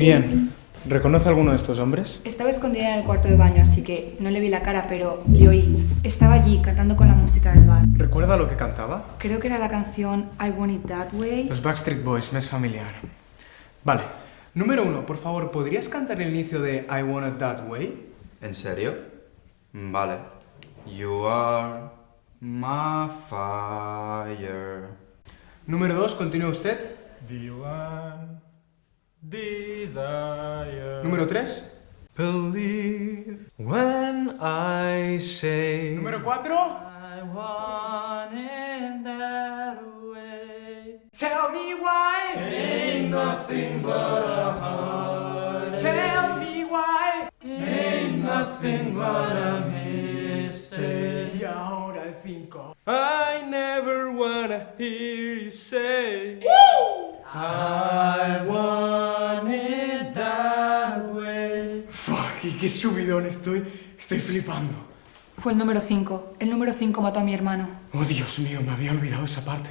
bien, ¿reconoce a alguno de estos hombres? Estaba escondida en el cuarto de baño, así que no le vi la cara, pero le oí. Estaba allí cantando con la música del bar. ¿Recuerda lo que cantaba? Creo que era la canción I Want It That Way. Los Backstreet Boys, me es familiar. Vale. Número 1, por favor, ¿podrías cantar el inicio de I Want It That Way? ¿En serio? Vale. You are my fire. Número 2, continúa usted. The one desire. Número 3. Believe when I say. Número 4. I want it that way. Tell me why. Ain't nothing but a heart. Tell me why. Ain't nothing but a mistake. Y ahora el 5. I never wanna hear you say. I want it that way. Fuck, y qué subidón estoy flipando. Fue el número 5. El número 5 mató a mi hermano. Oh, Dios mío, me había olvidado esa parte.